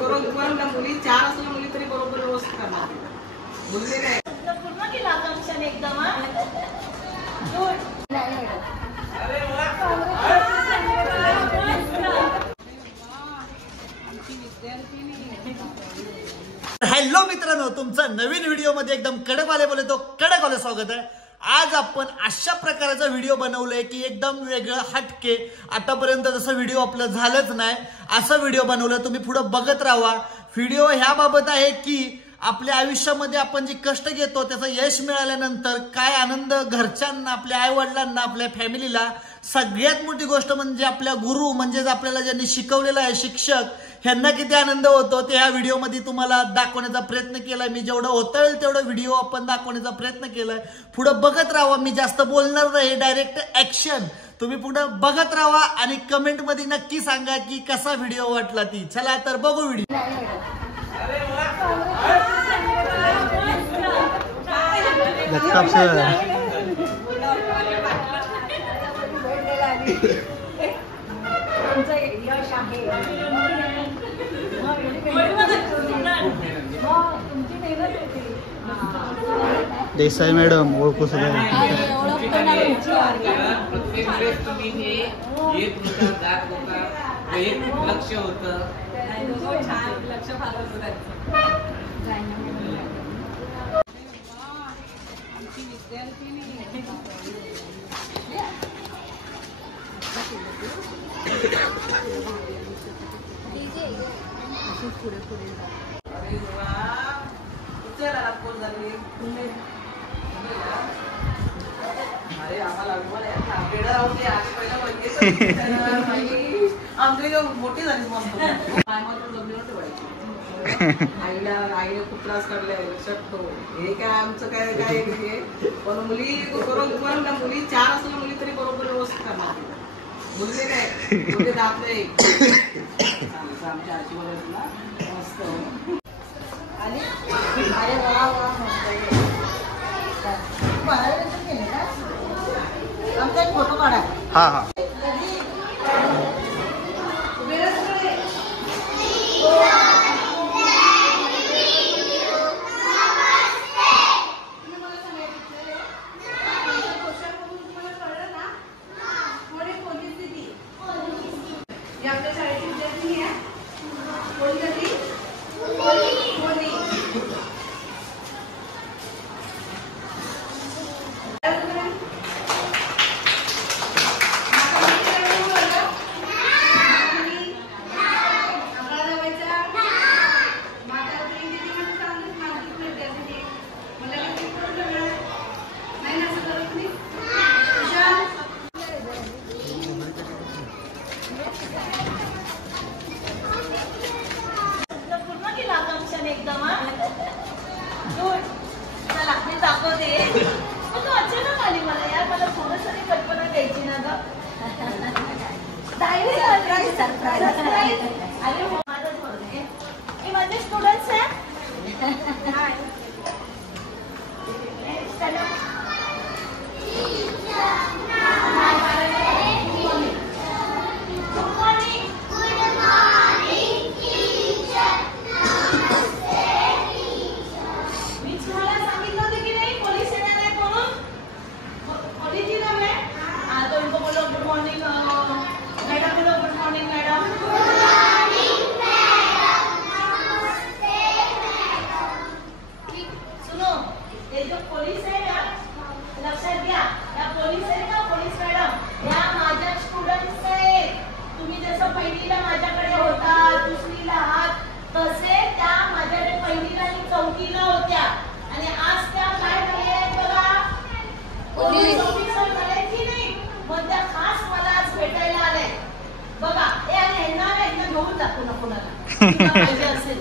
बरोबर मुली 4 असल्या मुली तरी बरोबर व्यवस्थित करणार मुलगी नाही पूर्ण केला आकांक्षाने एकदम हॅलो मित्रांनो, तुमचं नवीन व्हिडिओ मध्ये एकदम कडकवाले बोलतो कडकवाले स्वागत आहे। आज आपण अशा प्रकारचा व्हिडिओ बनवलाय की एकदम वेगळं हटके, आतापर्यंत जसं व्हिडिओ आपलं झालंच नाही असा व्हिडिओ बनवला। तुम्ही पुढे बघत राहा। व्हिडिओ ह्या बाबत आहे की आपल्या आयुष्यामध्ये आपण जे कष्ट घेतो त्याचं यश मिळाल्यानंतर काय आनंद घरच्यांना, आपल्या आई वडिलांना, आपल्या फॅमिलीला, सगळ्यात मोठी गोष्ट म्हणजे आपल्या गुरु म्हणजे आपल्याला ज्यांनी शिकवलेलं आहे शिक्षक ह्यांना किती आनंद होतो ते ह्या व्हिडिओ मध्ये तुम्हाला दाखवण्याचा प्रयत्न केलाय। मी जेवढं होता येईल तेवढं व्हिडिओ आपण दाखवण्याचा प्रयत्न केलाय। पुढे बघत राहा, मी जास्त बोलणार नाही, डायरेक्ट ऍक्शन। तुम्ही पुढे बघत राहा आणि कमेंट मध्ये नक्की सांगा की कसा व्हिडिओ वाटला ती। चला तर बघू व्हिडिओ। देसाई मॅडम ओळखू सगळं लक्ष होतं लक्ष अरे आम्हाला आमच्या मोठी झाली आईने खूप त्रास काढलाय शकतो। हे काय आमचं काय काय पण मुली बरोबर मुली 4 असल्या मुली तरी बरोबर व्यवस्थित करणार मुलगी नाही मुलगी आपले आमच्या आजीबाजूला मस्त आणि अरे वा वा मस्त आमचा एक फोटो काढा। हा हा एकदम चला मी दाखवते। तू अचानक आली मला यार, मला थोडस कल्पना द्यायची ना ग। सरप्राईज अरे हे माझे स्टुडंट्स आहे। पाहिजे असेल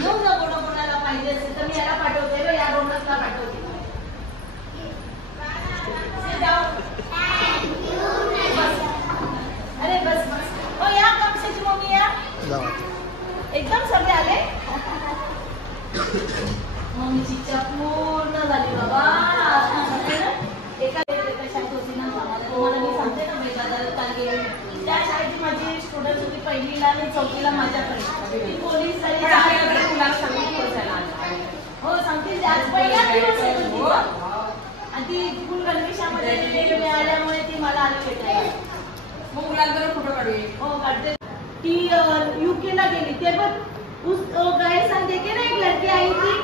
घेऊन जा, कोणाला पाहिजे असेल तर मी याला पाठवते व या रोनकला पाठवते। अरे बस बस हो या कमसेची मम्मी या एकदम सगळे आले। मम्मीची इच्छा पूर्ण झाली बाबा। एका शाळेत होती ना तुम्हाला मी सांगते ना त्या शाळेची माझी स्टुडंट होती 1ली आणि 4थीला माझ्याकडे। दिवस येत होती हो. का? आणि ती तिकडून गणवेशामध्ये मिळाल्यामुळे ती मला आली भेटायला. मग मुलांकडे फोटो काढूया. हो काढते. ती यूके ला गेली ते पण उस गए साल देखे ना एक लड़की आई थी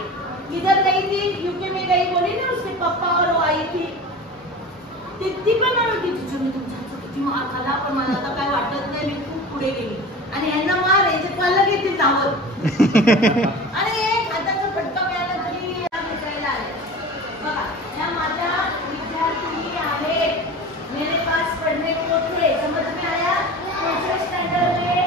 इधर गई थी यूके में गई बोली ना उसके पापा और वो आई थी ती पण म्हणत होती तुझं मी तुमचा किती मार खाल्ला पण मला आता काय वाटत नाही मी खूप पुढे गेली आणि यांना मार यांचे पालक येतील धावत आणि एक हाताचा फटका मिळाला तरी भेटायला आले. बघा या माझ्या विद्यार्थी आहेत मेरे पास पढ़ने को थे समझ में आया. दूसरे स्टैंडर्ड में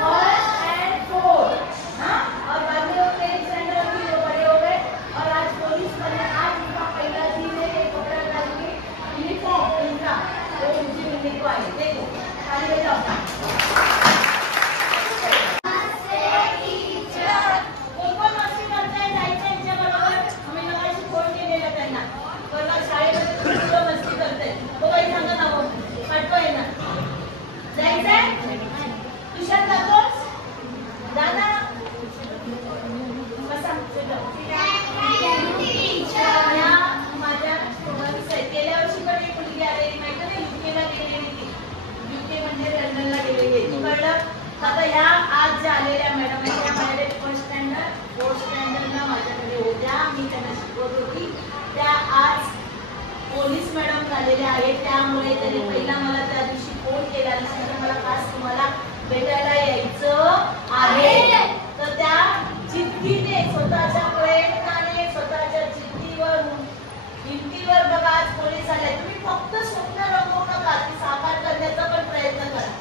फर्स्ट एंड फोर्थ हाँ और बाद में वो 10th स्टैंडर्ड में वो बड़े हो गए और आज पुलिस बने. आज उनका पहला दिन है ये कपड़ा डालेंगे यूनिफॉर्म इनका वो मुझे मिलने को आए. देखो खाली हो जाओ. कोण मस्ती करताय जायचं यांच्याबरोबर आम्ही मगाशी फोन केलेला त्यांना बरोबर शाळेमध्ये मुलं मस्ती करताय तो काही सांगा ना भाऊ पाठवाय ना जायचंय ट्युशन जातोस दादा बसा या माझ्या स्टुडंट्स आहेत. गेल्या वर्षी पण एक मुलगी आलेली माहिती नाही युकेला गेलेली ती युके म्हणजे लंडनला गेलेली ती कळलं. आता ह्या आज ज्या आलेल्या मॅडम आहेत त्या माझ्या फर्स्ट स्टँडर्ड फोर्थ स्टँडर्डला माझ्याकडे होत्या. मी त्यांना शिकवत होती. त्या आज पोलीस मॅडम झालेल्या आहेत. त्यामुळे त्यांनी पहिला मला त्या दिवशी फोन केला आणि मला खास तुम्हाला भेटायला यायचं आहे. तर त्या जिद्दीने स्वतःच्या प्रयत्नाने स्वतःच्या जिद्दीवर हिमतीवर बघा आज पोलीस आले. तुम्ही फक्त स्वप्न रंगवू नका ती साकार करण्याचा पण प्रयत्न करा.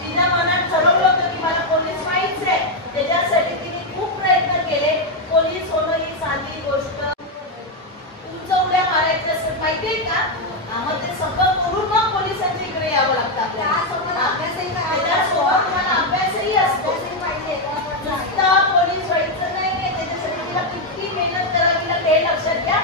तिच्या मनात ठरवलं होतं की मला पोलीस व्हायचं आहे त्याच्यासाठी तिने खूप प्रयत्न केले. पोलीस होणं ही साधी गोष्ट तुमचं उड्या मारायचं असं माहितीये का. मग ते सगळं करून मग पोलिसांच्या इकडे यावं लागतं आपल्याला. त्याच्यासोबत तुम्हाला अभ्यासही असतो. नुसता पोलीस व्हायचं नाही त्याच्यासाठी तिला किती मेहनत करावी लागते हे लक्षात घ्या.